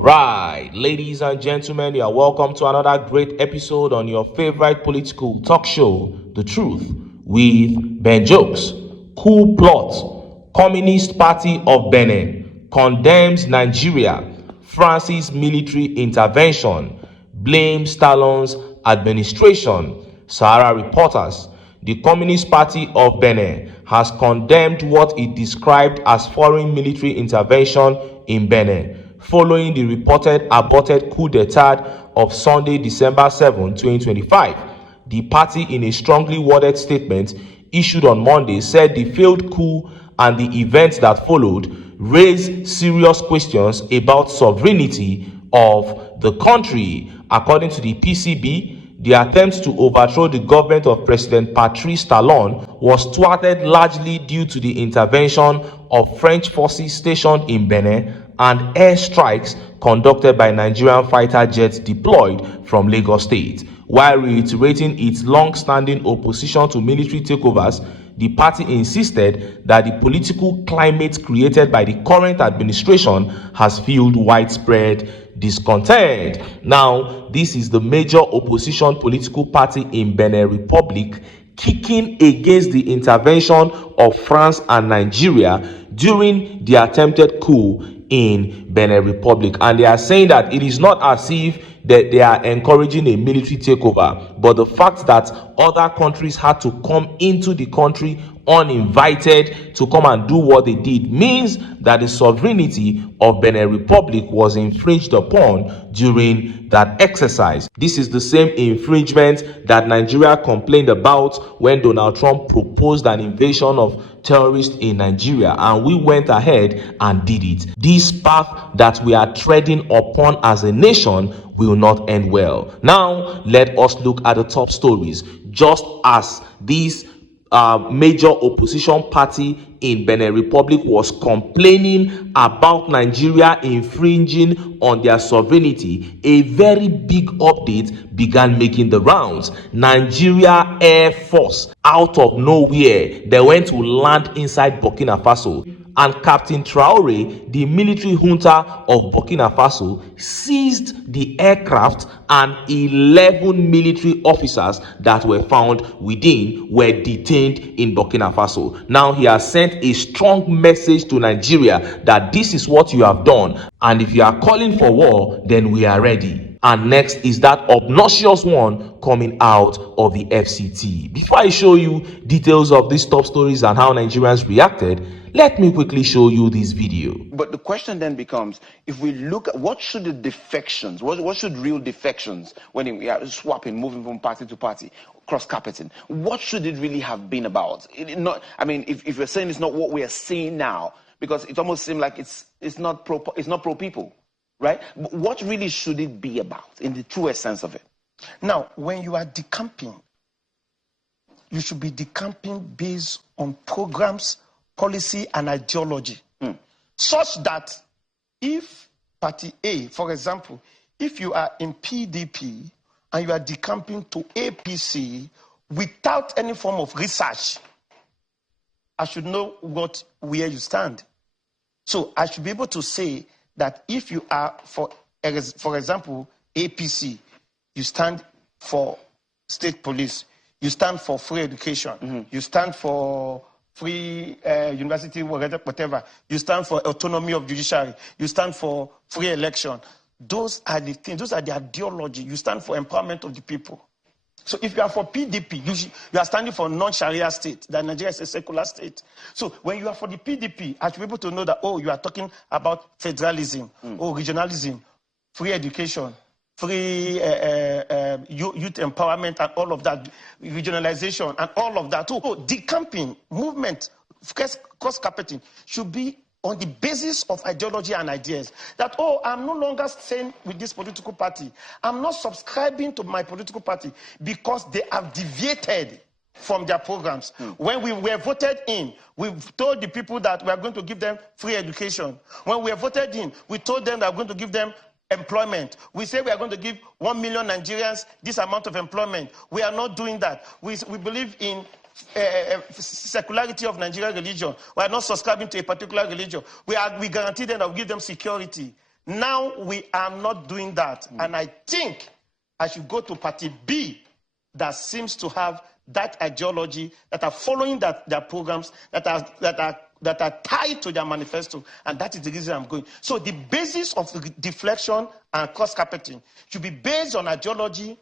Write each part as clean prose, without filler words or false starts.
Alright, ladies and gentlemen, you are welcome to another great episode on your favorite political talk show, The Truth, with Ben Jokes. Coup plot. Communist Party of Benin condemns Nigeria. France's military intervention. Blames Talon's administration. Sahara reporters. The Communist Party of Benin has condemned what it described as foreign military intervention in Benin following the reported aborted coup d'etat of Sunday, December 7, 2025. The party, in a strongly worded statement issued on Monday, said the failed coup and the events that followed raised serious questions about sovereignty of the country. According to the PCB, the attempt to overthrow the government of President Patrice Talon was thwarted largely due to the intervention of French forces stationed in Benin and airstrikes conducted by Nigerian fighter jets deployed from Lagos State. While reiterating its long-standing opposition to military takeovers, the party insisted that the political climate created by the current administration has fueled widespread discontent. Now, this is the major opposition political party in Benin Republic kicking against the intervention of France and Nigeria during the attempted coup in Benin Republic, and they are saying that it is not as if that they are encouraging a military takeover, but the fact that other countries had to come into the country uninvited to come and do what they did means that the sovereignty of Benin Republic was infringed upon during that exercise. This is the same infringement that Nigeria complained about when Donald Trump proposed an invasion of terrorists in Nigeria, and we went ahead and did it. This path that we are treading upon as a nation will not end well. Now, let us look at the top stories. Just as this major opposition party in Benin Republic was complaining about Nigeria infringing on their sovereignty, a very big update began making the rounds. Nigeria Air Force, out of nowhere, they went to land inside Burkina Faso, and Captain TRAORE, the military junta of Burkina Faso, seized the aircraft, and 11 military officers that were found within were detained in Burkina Faso. Now he has sent a strong message to Nigeria that this is what you have done, and if you are calling for war, then we are ready. And next is that obnoxious one coming out of the FCT. Before I show you details of these top stories and how Nigerians reacted, let me quickly show you this video. But the question then becomes, if we look at what should the defections, what should real defections, when we are swapping, moving from party to party, cross-carpeting, what should it really have been about? If you're saying it's not what we are seeing now, because it almost seems like it's not pro people, right? But what really should it be about in the truest sense of it? Now, when you are decamping, you should be decamping based on programs, policy, and ideology, such that if Party A, for example, if you are in PDP and you are decamping to APC without any form of research, I should know where you stand. So I should be able to say that if you are, for example, APC, you stand for state police, you stand for free education, you stand for free university, whatever, you stand for autonomy of judiciary, you stand for free election. Those are the things, those are the ideology. You stand for empowerment of the people. So if you are for PDP, you are standing for non-Sharia state, that Nigeria is a secular state. So when you are for the PDP, I should be able to know that, oh, you are talking about federalism, or regionalism, free education, free youth empowerment, and all of that, regionalization, and all of that. So decamping, movement, cross-carpeting should be on the basis of ideology and ideas. That, oh, I'm no longer staying with this political party. I'm not subscribing to my political party because they have deviated from their programs. When we were voted in, we told the people that we are going to give them free education. When we were voted in, we told them that we are going to give them employment. We say we are going to give 1 million Nigerians this amount of employment. We are not doing that. We believe in secularity of Nigerian religion. We are not subscribing to a particular religion. We guarantee them that we give them security. Now we are not doing that. And I think I should go to party B that seems to have that ideology, that are following their programs, that are tied to their manifesto, and that is the reason I'm going. So the basis of the deflection and cost carpeting should be based on ideology,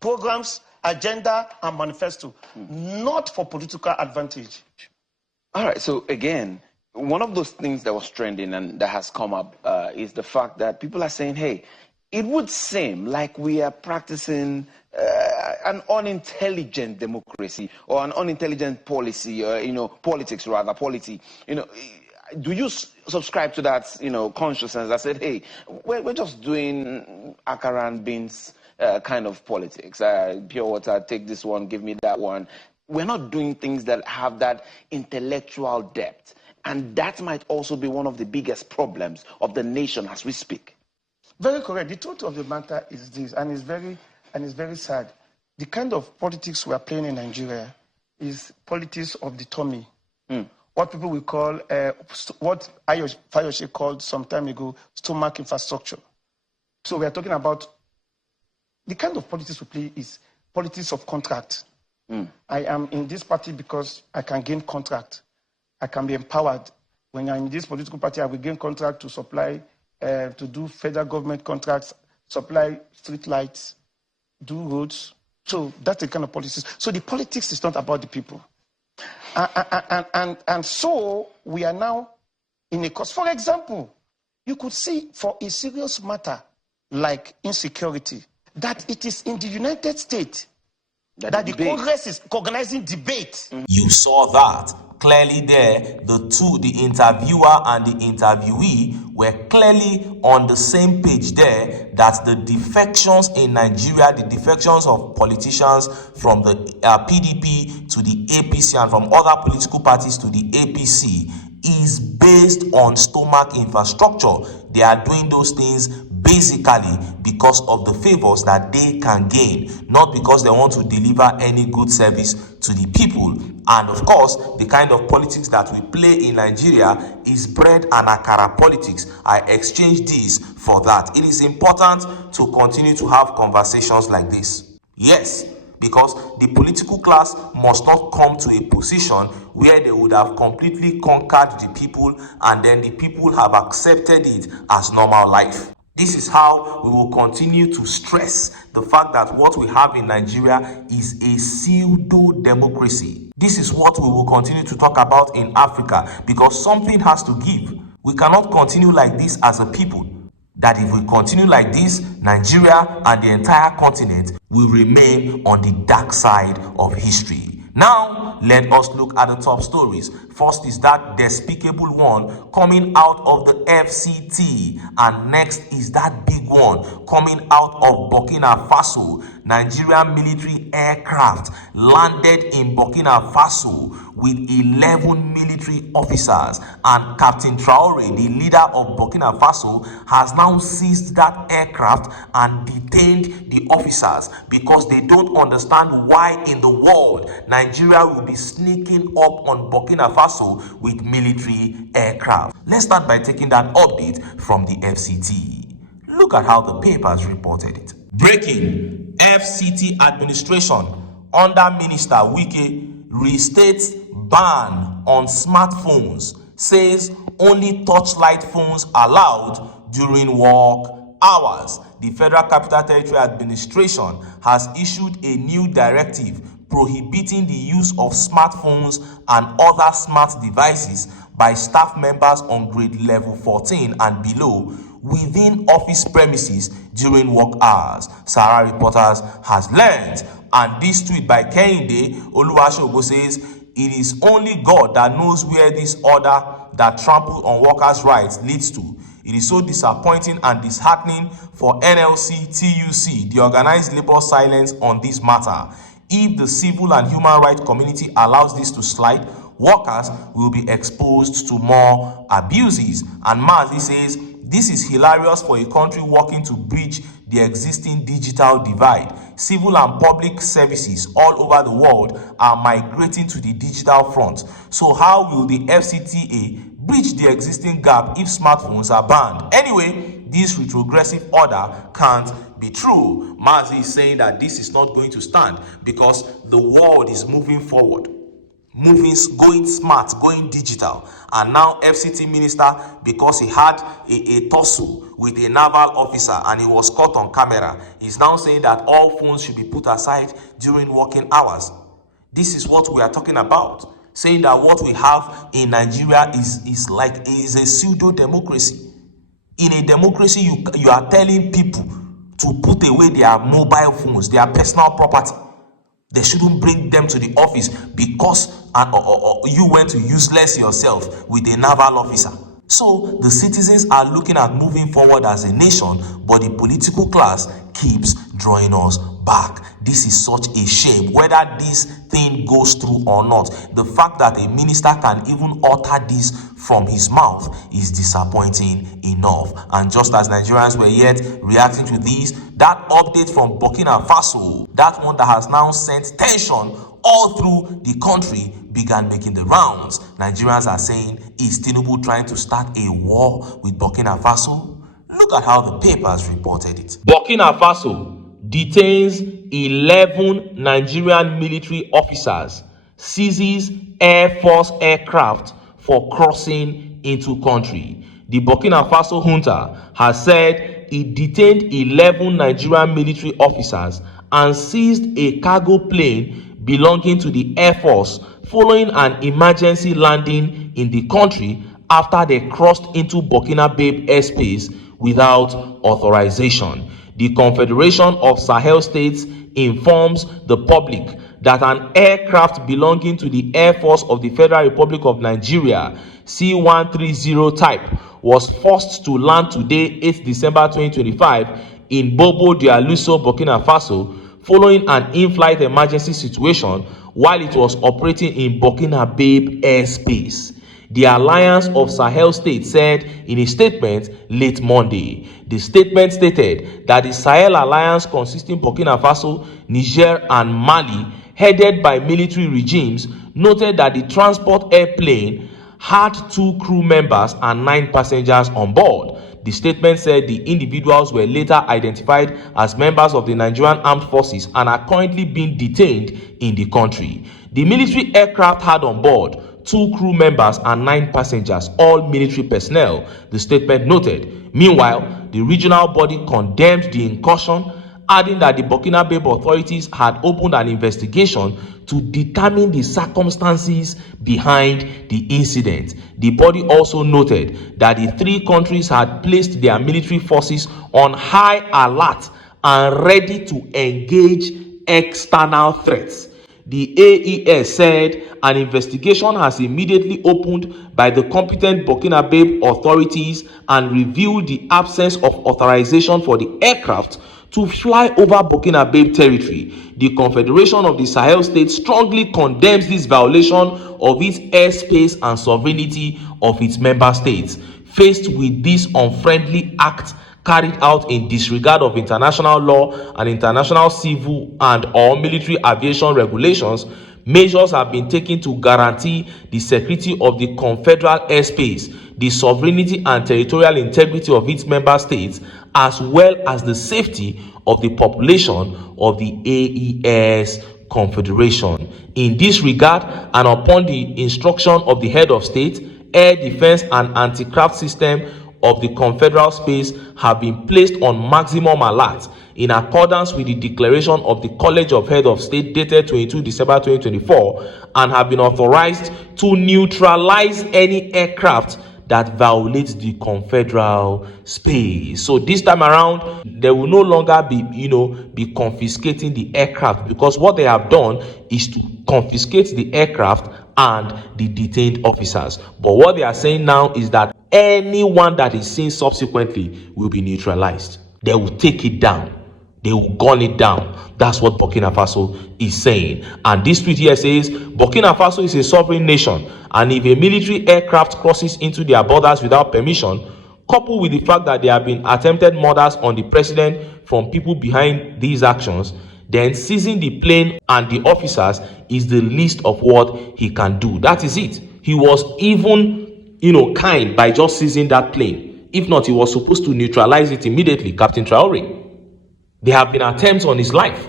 programs, agenda, and manifesto, not for political advantage. All right, so again, one of those things that was trending and that has come up is the fact that people are saying, hey, it would seem like we are practicing an unintelligent democracy or an unintelligent policy, or, politics rather, polity. Do you subscribe to that, consciousness that said, hey, we're just doing akara and beans kind of politics? Pure water, take this one, give me that one. We're not doing things that have that intellectual depth. And that might also be one of the biggest problems of the nation as we speak. Very correct. The truth of the matter is this, and it's very sad. The kind of politics we are playing in Nigeria is politics of the tummy. What people will call, what Fayose called some time ago, stomach infrastructure. So we are talking about the kind of politics we play is politics of contract. I am in this party because I can gain contract. I can be empowered. When I'm in this political party, I will gain contract to supply, to do federal government contracts, supply street lights, do roads. So that's the kind of politics. So the politics is not about the people. And so we are now in a course. For example, you could see for a serious matter like insecurity, that it is in the United States that the Congress is organizing debate. You saw that clearly there. The interviewer and the interviewee were clearly on the same page there, that the defections in Nigeria, the defections of politicians from the PDP to the APC and from other political parties to the APC is based on stomach infrastructure. They are doing those things basically because of the favors that they can gain, not because they want to deliver any good service to the people. And of course, the kind of politics that we play in Nigeria is bread and akara politics. I exchange this for that. It is important to continue to have conversations like this. Yes, because the political class must not come to a position where they would have completely conquered the people and then the people have accepted it as normal life. This is how we will continue to stress the fact that what we have in Nigeria is a pseudo-democracy. This is what we will continue to talk about in Africa, because something has to give. We cannot continue like this as a people. That if we continue like this, Nigeria and the entire continent will remain on the dark side of history. Now, let us look at the top stories. First is that despicable one coming out of the FCT, and next is that big one coming out of Burkina Faso. Nigerian military aircraft landed in Burkina Faso with 11 military officers, and Captain TRAORE, the leader of Burkina Faso, has now seized that aircraft and detained the officers because they don't understand why in the world Nigeria will be sneaking up on Burkina Faso with military aircraft. Let's start by taking that update from the FCT. Look at how the papers reported it. Breaking: FCT administration under Minister Wike restates ban on smartphones, says only touchlight phones allowed during work hours. The Federal Capital Territory Administration has issued a new directive prohibiting the use of smartphones and other smart devices by staff members on grade level 14 and below within office premises during work hours, Sahara Reporters has learned. And this tweet by Kehinde Oluwasegun says, "It is only God that knows where this order that trampled on workers' rights leads to. It is so disappointing and disheartening for NLC TUC, the organized labor silence on this matter. If the civil and human rights community allows this to slide, workers will be exposed to more abuses." And Mazi says, "This is hilarious for a country working to bridge the existing digital divide. Civil and public services all over the world are migrating to the digital front. So how will the FCTA bridge the existing gap if smartphones are banned?" Anyway, this retrogressive order can't be true. Mazi is saying that this is not going to stand because the world is moving forward, going smart, going digital. And now FCT minister, because he had a tussle with a naval officer and he was caught on camera, is now saying that all phones should be put aside during working hours. This is what we are talking about, saying that what we have in Nigeria is a pseudo-democracy. In a democracy, you are telling people to put away their mobile phones, their personal property. They shouldn't bring them to the office because you went to useless yourself with a naval officer. So the citizens are looking at moving forward as a nation, but the political class keeps drawing us back. This is such a shame. Whether this thing goes through or not, the fact that a minister can even utter this from his mouth is disappointing enough. And just as Nigerians were yet reacting to this, that update from Burkina Faso, that one that has now sent tension all through the country, began making the rounds. Nigerians are saying, is Tinubu trying to start a war with Burkina Faso? Look at how the papers reported it. Burkina Faso detains 11 Nigerian military officers, seizes Air Force aircraft for crossing into country. The Burkina Faso junta has said it detained 11 Nigerian military officers and seized a cargo plane belonging to the Air Force following an emergency landing in the country after they crossed into Burkina Faso airspace without authorization. The Confederation of Sahel States informs the public that an aircraft belonging to the Air Force of the Federal Republic of Nigeria, C-130 type, was forced to land today, 8 December 2025, in Bobo Dioulasso, Burkina Faso, following an in-flight emergency situation while it was operating in Burkina Faso airspace. The Alliance of Sahel States said in a statement late Monday. The statement stated that the Sahel Alliance, consisting Burkina Faso, Niger, and Mali, headed by military regimes, noted that the transport airplane had 2 crew members and 9 passengers on board. The statement said the individuals were later identified as members of the Nigerian Armed Forces and are currently being detained in the country. The military aircraft had on board 2 crew members and 9 passengers, all military personnel, the statement noted. Meanwhile, the regional body condemned the incursion, adding that the Burkina Faso authorities had opened an investigation to determine the circumstances behind the incident. The body also noted that the 3 countries had placed their military forces on high alert and ready to engage external threats. The AES said an investigation has immediately opened by the competent Burkina Faso authorities and revealed the absence of authorization for the aircraft to fly over Burkina Faso territory. The Confederation of the Sahel States strongly condemns this violation of its airspace and sovereignty of its member states. Faced with this unfriendly act carried out in disregard of international law and international civil and or military aviation regulations, measures have been taken to guarantee the security of the confederal airspace, the sovereignty and territorial integrity of its member states, as well as the safety of the population of the AES Confederation. In this regard, and upon the instruction of the head of state, air defense and anti-craft system of the confederal space have been placed on maximum alert in accordance with the declaration of the College of Head of State dated 22 December 2024 and have been authorized to neutralize any aircraft that violates the confederal space. So this time around, they will no longer be confiscating the aircraft, because what they have done is to confiscate the aircraft and the detained officers. But what they are saying now is that anyone that is seen subsequently will be neutralized. They will take it down. They will gun it down. That's what Burkina Faso is saying. And this tweet here says, Burkina Faso is a sovereign nation, and if a military aircraft crosses into their borders without permission, coupled with the fact that there have been attempted murders on the president from people behind these actions, then seizing the plane and the officers is the least of what he can do. That is it. He was even kind by just seizing that plane. If not, he was supposed to neutralize it immediately, Captain Traore. There have been attempts on his life.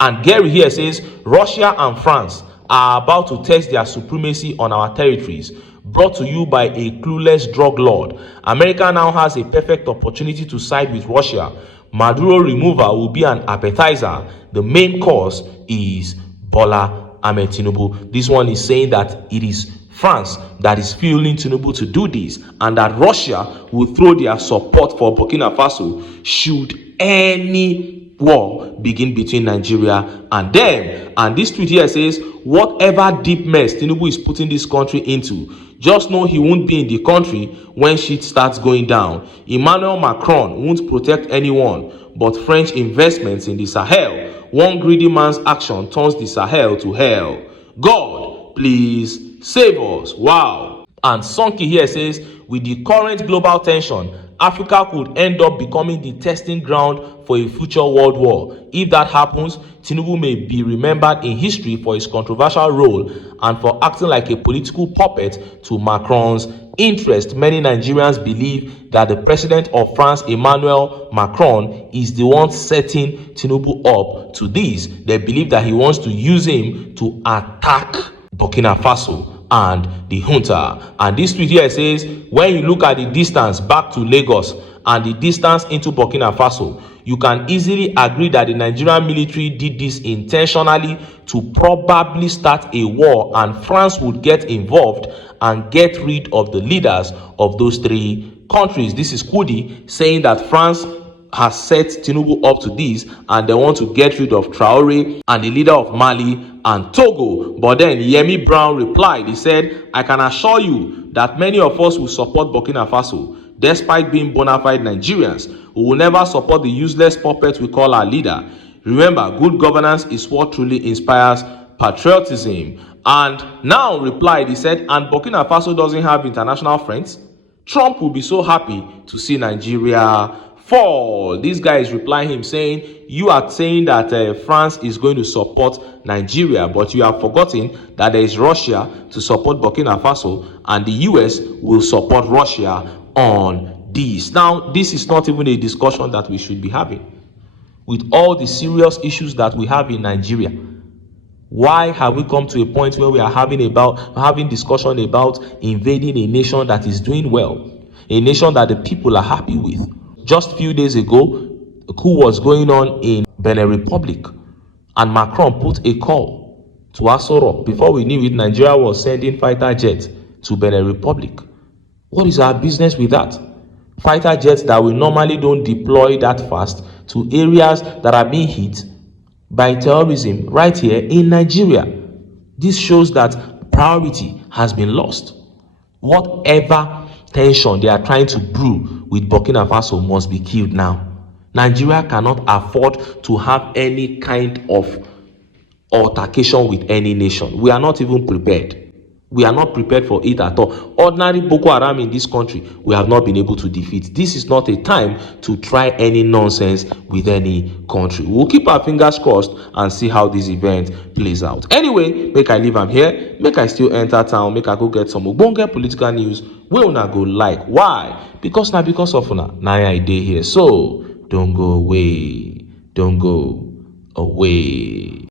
And Gary here says, Russia and France are about to test their supremacy on our territories, brought to you by a clueless drug lord. America now has a perfect opportunity to side with Russia. Maduro removal will be an appetizer. The main course is Bola Ahmed Tinubu. This one is saying that it is France that is fueling Tinubu to do this, and that Russia will throw their support for Burkina Faso should any war begin between Nigeria and them. And this tweet here says, whatever deep mess Tinubu is putting this country into, just know he won't be in the country when shit starts going down. Emmanuel Macron won't protect anyone but French investments in the Sahel. One greedy man's action turns the Sahel to hell. God, please save us. Wow. And Sonky here says, with the current global tension, Africa could end up becoming the testing ground for a future world war. If that happens, Tinubu may be remembered in history for his controversial role and for acting like a political puppet to Macron's interest. Many Nigerians believe that the president of France, Emmanuel Macron, is the one setting Tinubu up to this. They believe that he wants to use him to attack Burkina Faso and the junta. And this tweet here says, when you look at the distance back to Lagos and the distance into Burkina Faso, you can easily agree that the Nigerian military did this intentionally to probably start a war, and France would get involved and get rid of the leaders of those three countries. This is Kudi saying that France has set Tinubu up to this, and they want to get rid of Traore and the leader of Mali and Togo. But then Yemi Brown replied. He said, I can assure you that many of us will support Burkina Faso. Despite being bona fide Nigerians, we will never support the useless puppet we call our leader. Remember, good governance is what truly inspires patriotism. And now replied, he said, and Burkina Faso doesn't have international friends. Trump will be so happy to see Nigeria fall. This guy is replying him saying, you are saying that France is going to support Nigeria, but you have forgotten that there is Russia to support Burkina Faso, and the US will support Russia on this. Now, this is not even a discussion that we should be having. With all the serious issues that we have in Nigeria, why have we come to a point where we are having discussion about invading a nation that is doing well, a nation that the people are happy with? Just a few days ago, a coup was going on in Benin Republic, and Macron put a call to Aso Rock. Before we knew it, Nigeria was sending fighter jets to Benin Republic. What is our business with that? Fighter jets that we normally don't deploy that fast to areas that are being hit by terrorism right here in Nigeria. This shows that priority has been lost. Whatever tension they are trying to brew with Burkina Faso must be killed now. Nigeria cannot afford to have any kind of altercation with any nation. We are not even prepared. We are not prepared for it at all. Ordinary Boko Haram in this country, we have not been able to defeat. This is not a time to try any nonsense with any country. We'll keep our fingers crossed and see how this event plays out. Anyway, make I leave am here. Make I still enter town. Make I go get some ogbonge political news. We una go like. Why? Because of una. Now I dey here. So don't go away. Don't go away.